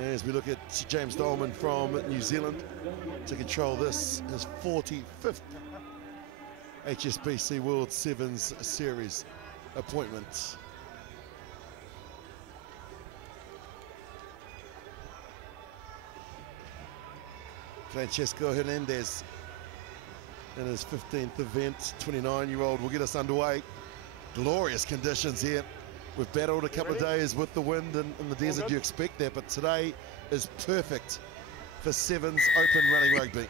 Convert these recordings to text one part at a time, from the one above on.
As we look at James Dolman from New Zealand to control this, his 45th HSBC World Sevens Series appointment. Francesco Hernandez in his 15th event, 29-year-old, will get us underway. Glorious conditions here. We've battled a couple of days with the wind and the desert, you expect that, but today is perfect for sevens open running rugby.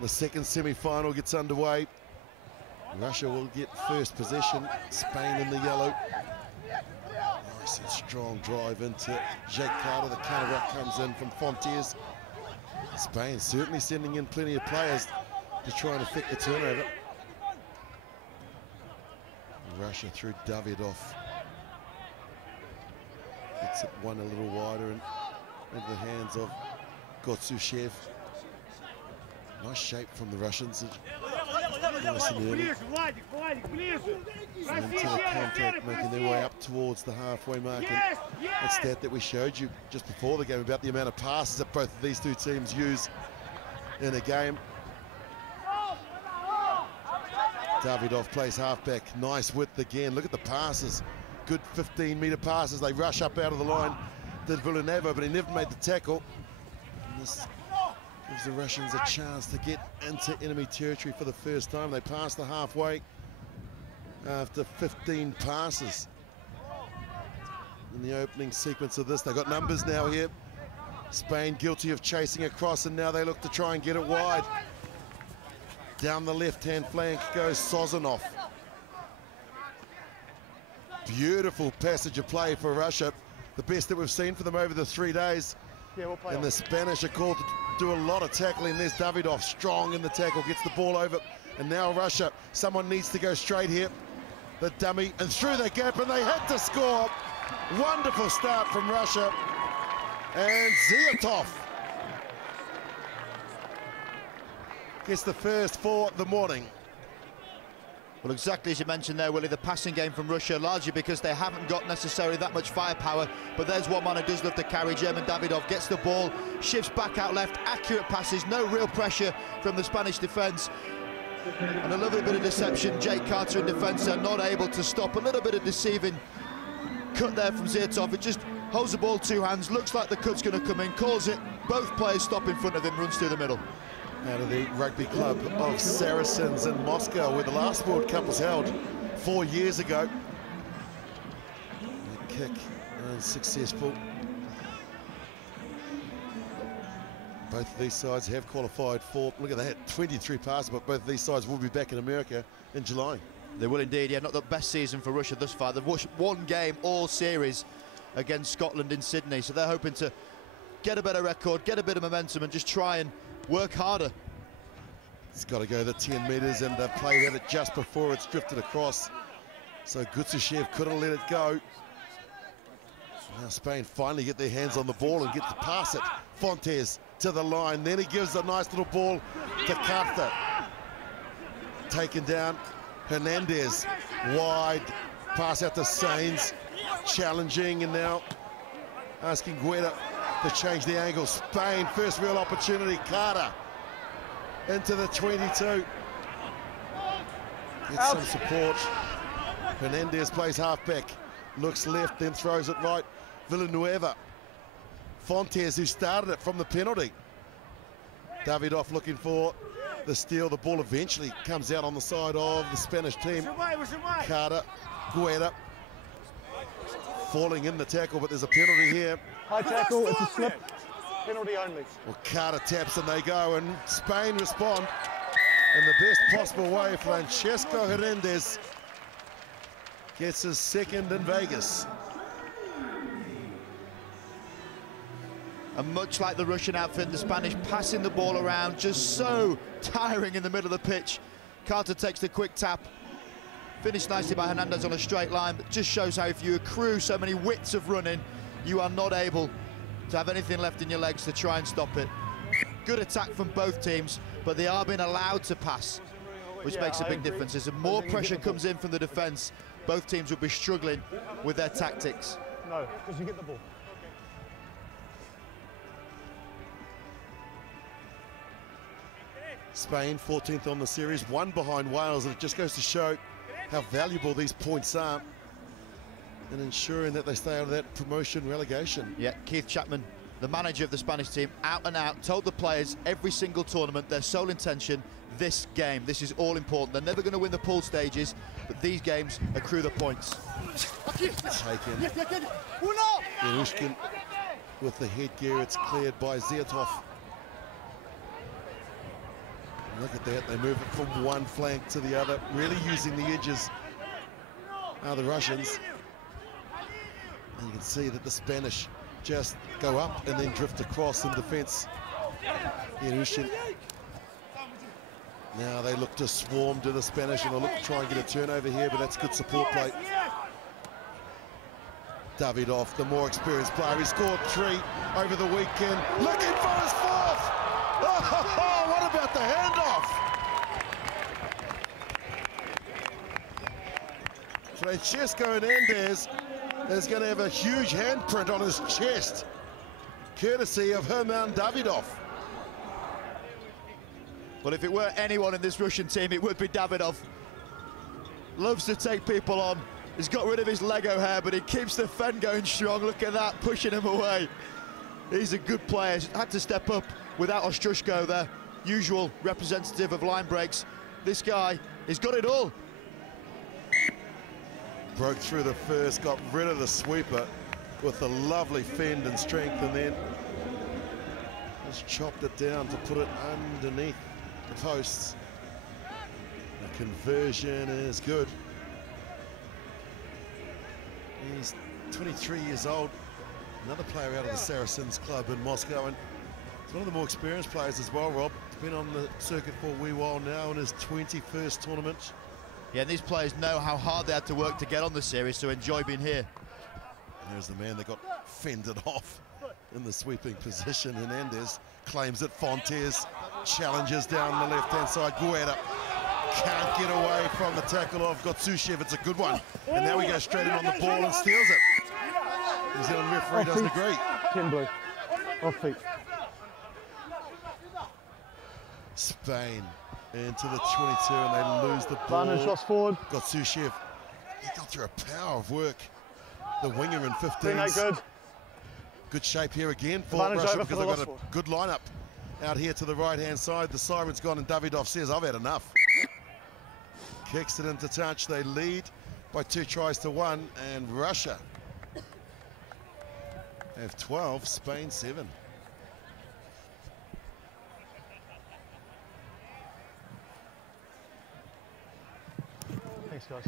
The second semi-final gets underway. Russia will get first possession, Spain in the yellow. Nice and strong drive into Jake Carter. The counter-ruck comes in from Fontes. Spain certainly sending in plenty of players to try and affect the turnover. Russia through Davidov. Gets it one a little wider and into the hands of Gotsushev. Nice shape from the Russians. Nice and early. And into the contact, making their way up towards the halfway mark. And that stat that we showed you just before the game about the amount of passes that both of these two teams use in a game. Davidov plays halfback. Nice width again. Look at the passes. Good 15-metre passes. They rush up out of the line. Did Villanova, but he never made the tackle. And this gives the Russians a chance to get into enemy territory for the first time. They pass the halfway after 15 passes in the opening sequence of this. They've got numbers now here. Spain guilty of chasing across, and now they look to try and get it wide. Down the left-hand flank goes Sozanov. Beautiful passage of play for Russia. The best that we've seen for them over the 3 days. And the Spanish are called to do a lot of tackling. There's Davidov, strong in the tackle, gets the ball over. And now Russia, someone needs to go straight here. The dummy, and through the gap, and they had to score. Wonderful start from Russia. And Ziatov gets the first for the morning. Well, exactly as you mentioned there, Willie, the passing game from Russia, largely because they haven't got necessarily that much firepower. But there's one man who does love to carry. German Davidov gets the ball, shifts back out left, accurate passes, no real pressure from the Spanish defence. And a lovely bit of deception. Jake Carter in defence are not able to stop. A little bit of deceiving cut there from Ziatov. It just holds the ball two hands, looks like the cut's going to come in, calls it. Both players stop in front of him, runs through the middle. Out of the rugby club of Saracens in Moscow, where the last World Cup was held 4 years ago. The kick unsuccessful. Both of these sides have qualified for, look at that, 23 passes, but both of these sides will be back in America in July. They will indeed, yeah, not the best season for Russia thus far. They've watched one game all series against Scotland in Sydney, so they're hoping to get a better record, get a bit of momentum and just try and work harder. It's got to go the 10 metres, and they've played at it just before it's drifted across. So Gutsushev couldn't let it go. Now Spain finally get their hands on the ball and get to pass it. Fontes to the line, then he gives a nice little ball to Carter. Taken down, Hernandez, wide, pass out to Sainz, challenging, and now asking Guetta to change the angle. Spain, first real opportunity, Carter into the 22. Gets some support. Hernandez plays halfback, looks left, then throws it right. Villanueva. Fontes, who started it from the penalty. Davidov looking for the steal. The ball eventually comes out on the side of the Spanish team. Carter, Guetta, falling in the tackle, but there's a penalty here. High tackle, it's a slip, penalty only. Well, Carter taps and they go, and Spain respond in the best possible way. Francesco Hernandez gets his second in Vegas. And much like the Russian outfit, the Spanish passing the ball around, just so tiring in the middle of the pitch. Carter takes the quick tap. Finished nicely by Hernandez on a straight line, but just shows how if you accrue so many widths of running, you are not able to have anything left in your legs to try and stop it. Good attack from both teams, but they are being allowed to pass. which makes a big difference. As more pressure comes in from the defence, both teams will be struggling with their tactics. No, because you get the ball. Spain, 14th on the series, one behind Wales, and it just goes to show how valuable these points are in ensuring that they stay out of that promotion relegation. Yeah, Keith Chapman, the manager of the Spanish team, out and out, told the players every single tournament, their sole intention, this game. This is all important. They're never going to win the pool stages, but these games accrue the points. Taken. Irushkin with the headgear, it's cleared by Ziyatov. Look at that, they move it from one flank to the other, really using the edges are the Russians. And you can see that the Spanish just go up and then drift across in defence. Irushkin. Now they look to swarm to the Spanish and they'll look to try and get a turnover here, but that's good support play. Davidov, the more experienced player, he scored 3 over the weekend, looking for his 4th! Oh, what about the handoff? Francesco Hernandez is going to have a huge handprint on his chest, courtesy of Herman Davidov. Well, if it were anyone in this Russian team, it would be Davidov. Loves to take people on. He's got rid of his Lego hair, but he keeps the fen going strong. Look at that, pushing him away. He's a good player. He's had to step up without Ostrushko, their usual representative of line breaks. This guy, he's got it all. Broke through the first, got rid of the sweeper with a lovely fend and strength, and then just chopped it down to put it underneath the posts. The conversion is good. He's 23 years old, another player out of the Saracens club in Moscow, and he's one of the more experienced players as well, Rob. He's been on the circuit for a wee while now in his 21st tournament. Yeah, and these players know how hard they had to work to get on the series, so enjoy being here. And there's the man that got fended off in the sweeping position. Hernandez claims it. Fontes challenges down the left-hand side. Guerra can't get away from the tackle of Gotsushev. It's a good one. And now he goes straight in on the ball and steals it. New Zealand referee doesn't agree. 10 blue. Off feet. Spain into the 22 and they lose the ball. Barnage lost forward. Gotsushev, he got through a power of work. The winger in 15. Good. Good shape here again for Barnage Russia over because for they've the got a good lineup out here to the right-hand side. The siren's gone and Davidov says, I've had enough. Kicks it into touch. They lead by 2 tries to 1, and Russia have 12, Spain 7. Thanks, guys.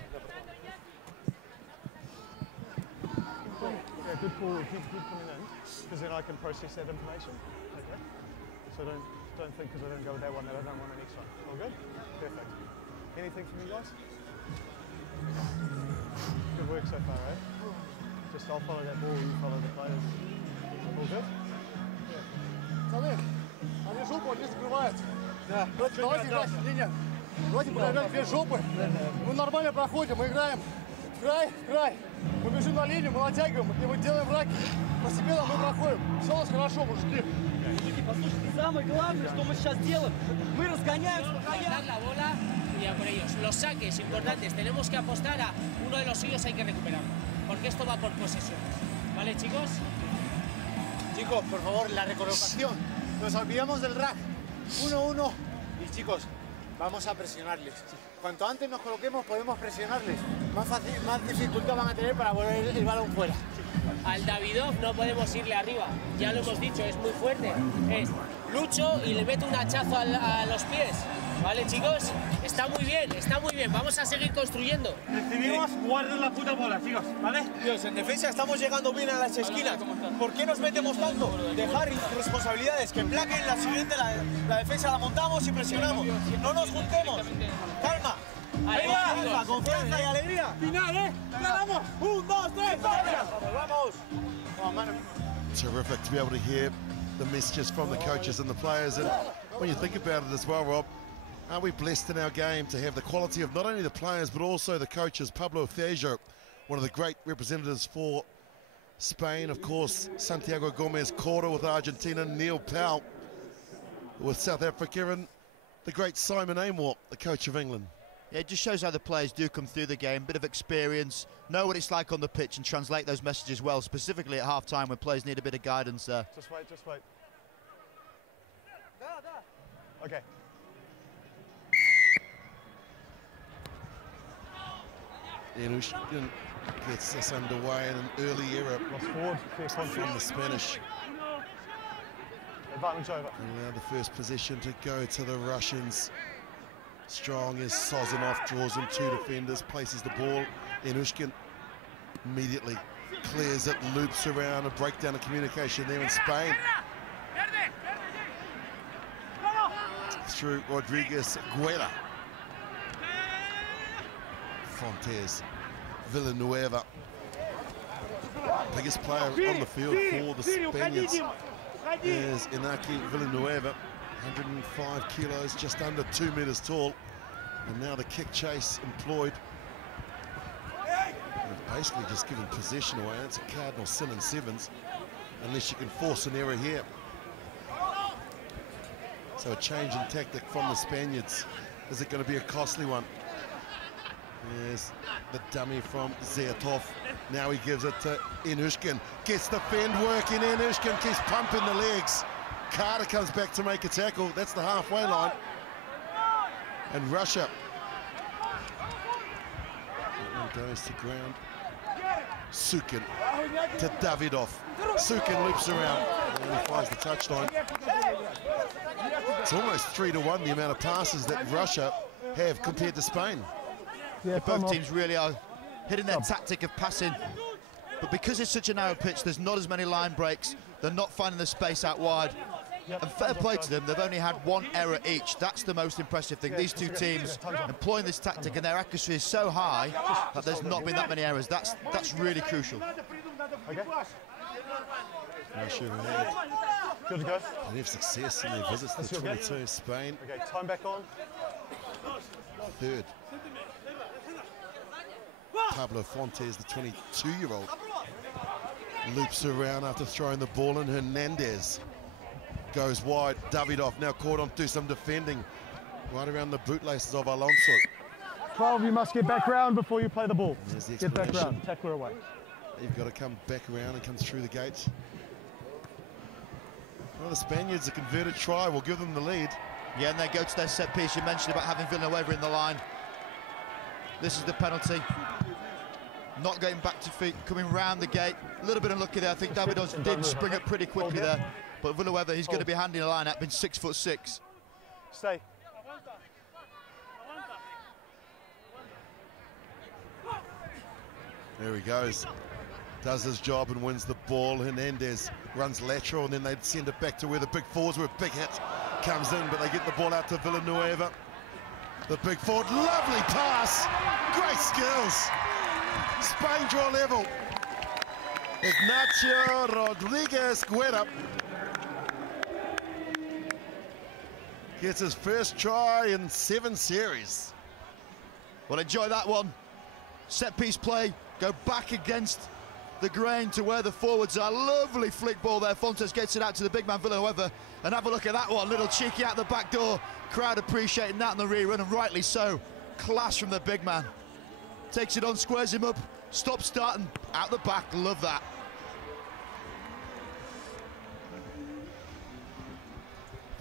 Yeah, good call. Keep coming in, because then I can process that information. Okay. So don't think because I don't go with that one that I don't want the next one. All good? Perfect. Anything from you guys? Good work so far, eh? Just I'll follow that ball, you follow the players. All good? Пацаны, они жопу не закрывают. Да. Давайте играть, линия. Давайте подойдем две жопы. Мы нормально проходим, мы играем в край. Мы бежим на линию, мы натягиваем, и мы делаем раки. Постепенно мы проходим. Все у нас хорошо, мужики. Мужики, послушайте, самое главное, что мы сейчас делаем, мы разгоняемся по краям. La bola y a por ellos. Los saques importantes, tenemos que apostar a uno de los suyos, hay que recuperarlo, porque esto va por posesión. ¿Vale, chicos? Chicos, por favor, la recolocación. Nos olvidamos del rack. 1-1. Y chicos, vamos a presionarles. Cuanto antes nos coloquemos, podemos presionarles. Más dificultad van a tener para volver el balón fuera. Al Davidov no podemos irle arriba, ya lo hemos dicho, es muy fuerte. Es lucho y le meto un hachazo a los pies. ¿Vale, chicos? Está muy bien, vamos a seguir construyendo. Decidimos guardar la puta bola, chicos, ¿vale? Dios, en defensa estamos llegando bien a las esquinas. ¿Por qué nos metemos tanto? Dejar responsabilidades, que plaquen la siguiente, la defensa la montamos y presionamos. No nos juntemos. Calma. Venga, confianza y alegría. Final, ¿eh? ¡Ganamos! 1, 2, 3, ¡vamos! Terrific to be able to hear the messages from the coaches and the players. And when you think about it as well, Rob, Aren't we blessed in our game to have the quality of not only the players but also the coaches? Pablo Fejo, one of the great representatives for Spain, of course, Santiago Gomez Cora with Argentina, Neil Powell with South Africa, and the great Simon Amor, the coach of England. Yeah, it just shows how the players do come through the game, bit of experience, know what it's like on the pitch and translate those messages well, specifically at half-time when players need a bit of guidance there. Just wait, just wait. Okay. Inushkin gets us underway in an early error from the Spanish. Advantage over. And now the first possession to go to the Russians. Strong as Sozanov draws in two defenders, places the ball. Inushkin immediately clears it, loops around, a breakdown of communication there in Spain. Through Rodriguez Guerra. Fontes, Villanueva. Biggest player on the field for the Spaniards is Inaki Villanueva. 105 kilos, just under 2 meters tall. And now the kick chase employed. And basically just giving possession away. That's a cardinal sin in sevens, unless you can force an error here. So a change in tactic from the Spaniards. Is it going to be a costly one? There's the dummy from Zayatov. Now he gives it to Inushkin. Gets the fend working. Inushkin keeps pumping the legs. Carter comes back to make a tackle. That's the halfway line. And Russia goes to ground. Sukin to Davidov. Sukin loops around and he finds the touchline. It's almost 3-1 the amount of passes that Russia have compared to Spain. Yeah, both teams really are hitting their tactic of passing, but because it's such a narrow pitch, there's not as many line breaks. They're not finding the space out wide. And fair play to them, they've only had one error each. That's the most impressive thing. These two teams employing this tactic, and their accuracy is so high that there's not been that many errors. That's really crucial. Okay. Russia have had Good to go. plenty of success in their visits to the 22. Spain, Okay, time back on. third. Pablo Fontes, the 22-year-old, loops around after throwing the ball in. Hernandez goes wide. Davidov now caught on to some defending right around the bootlaces of Alonso. 12, you must get back round before you play the ball. There's the Get back explanation. round, tackle her away. You've got to come back around and come through the gates. Well, the Spaniards, a converted try will give them the lead. Yeah, and they go to their set piece. You mentioned about having Villanueva in the line. This is the penalty. Not going back to feet, coming round the gate. A little bit unlucky there. I think Davidov did spring up pretty quickly there. But Villanueva, he's going to be handing the line up, been 6'6". Stay. There he goes. Does his job and wins the ball. Hernandez runs lateral, and then they send it back to where the big forwards were. Big hit comes in, but they get the ball out to Villanueva. The big forward, lovely pass. Great skills. Spain draw level. Ignacio Rodriguez Guerra gets his first try in 7 series. Well, enjoy that one. Set piece play, go back against the grain to where the forwards are. Lovely flick ball there. Fontes gets it out to the big man Villanueva, and have a look at that one. Little cheeky out the back door. Crowd appreciating that in the rerun, and rightly so. Class from the big man. Takes it on, squares him up, stops starting out the back. Love that.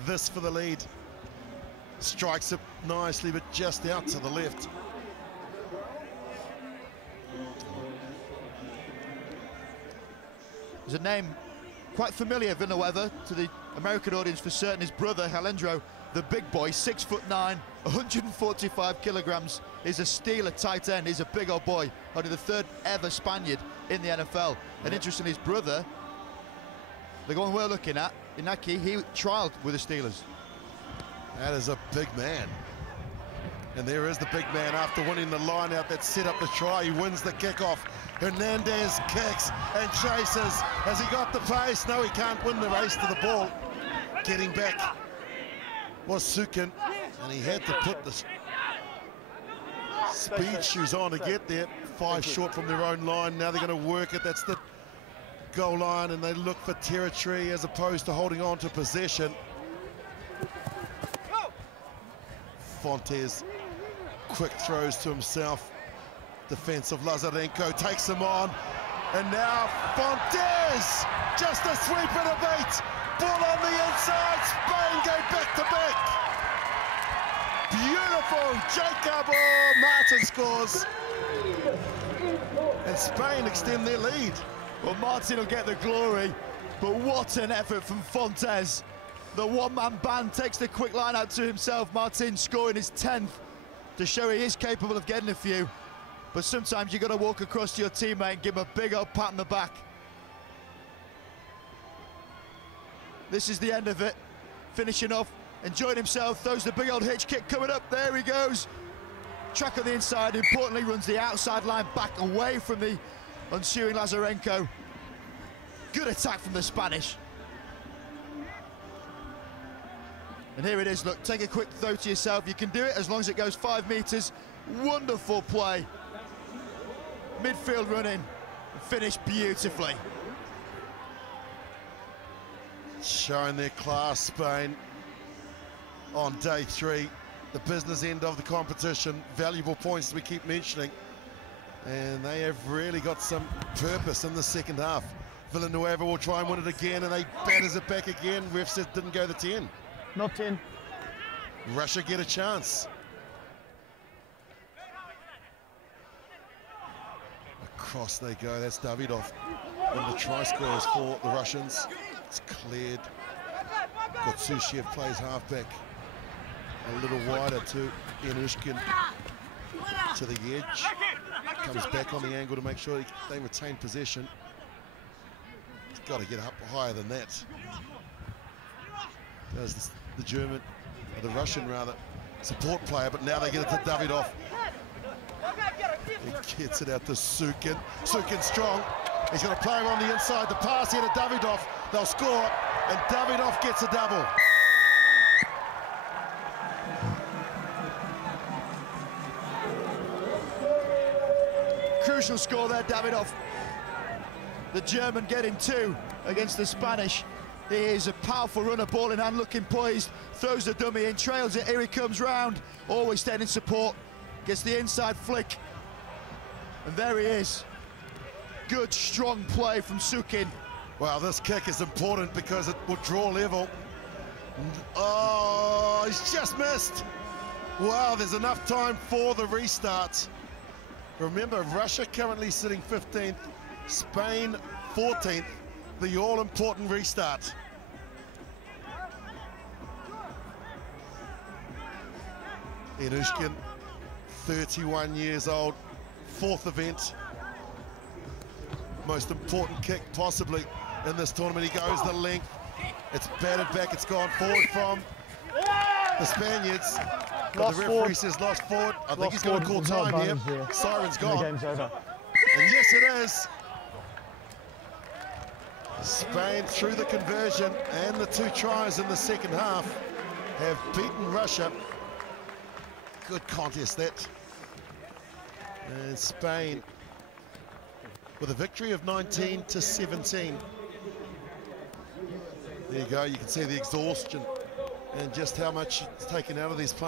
This for the lead. Strikes it nicely, but just out to the left. There's a name quite familiar, Villanueva, to the American audience for certain. His brother, Alejandro, the big boy, 6'9", 145 kilograms, is a steal at tight end. He's a big old boy, only the 3rd ever Spaniard in the NFL. And interestingly, his brother, the one we're looking at, Inaki, he trialled with the Steelers. That is a big man. And there is the big man after winning the line out that set up the try. He wins the kickoff. Hernandez kicks and chases. Has he got the pace? No, he can't win the race to the ball. Getting back was Sukin. And he had to put the speed shoes on to get there. 5 short from their own line. Now they're going to work it. That's the goal line, and they look for territory as opposed to holding on to possession. Fontes, quick throws to himself. Defense of Lazarenko takes him on. And now Fontes, just a sweep and a beat. Ball on the inside, Spain go back to back. Beautiful, Jacob, oh, Martin scores. And Spain extend their lead. Well, Martin will get the glory, but what an effort from Fontes. The one-man band takes the quick line out to himself. Martin scoring his 10th to show he is capable of getting a few. But sometimes you've got to walk across to your teammate and give him a big old pat on the back. This is the end of it. Finishing off, enjoying himself, throws the big old hitch kick coming up. There he goes. Track on the inside, importantly runs the outside line back away from the ensuing Lazarenko. Good attack from the Spanish. And here it is, look, take a quick throw to yourself. You can do it as long as it goes 5 meters. Wonderful play. Midfield running, finished beautifully. Showing their class, Spain, on day 3. The business end of the competition. Valuable points we keep mentioning. And they have really got some purpose in the second half. Villanueva will try and win it again, and they batters it back again. Ref said didn't go the 10. Not 10. Russia get a chance. Across they go, that's Davidov. One of the try scorers for the Russians. It's cleared. Gotsushev plays halfback. A little wider to Yanushkin. To the edge. Comes back on the angle to make sure they retain possession. He's got to get up higher than that. There's the German, or the Russian rather, support player, but now they get it to Davidov. He gets it out to Sukin. Sukin strong. He's got a player on the inside. The pass here to Davidov. They'll score, and Davidov gets a double. Crucial score there, Davidov. The German getting 2 against the Spanish. He is a powerful runner, ball in hand, looking poised, throws the dummy in, trails it, here he comes round, always staying in support, gets the inside flick, and there he is. Good, strong play from Sukin. Well, this kick is important because it will draw level. Oh, he's just missed. Wow, there's enough time for the restart. Remember, Russia currently sitting 15th, Spain 14th, the all-important restart. Yanushkin, 31 years old, 4th event. Most important kick possibly in this tournament. He goes the length. It's batted back, it's gone forward from the Spaniards. But the referee says lost forward. I think he's going to call time here. Siren's gone. The game's over. And yes, it is. Spain, through the conversion and the 2 tries in the second half, have beaten Russia. Good contest, that. And Spain with a victory of 19-17. There you go, you can see the exhaustion and just how much it's taken out of these players.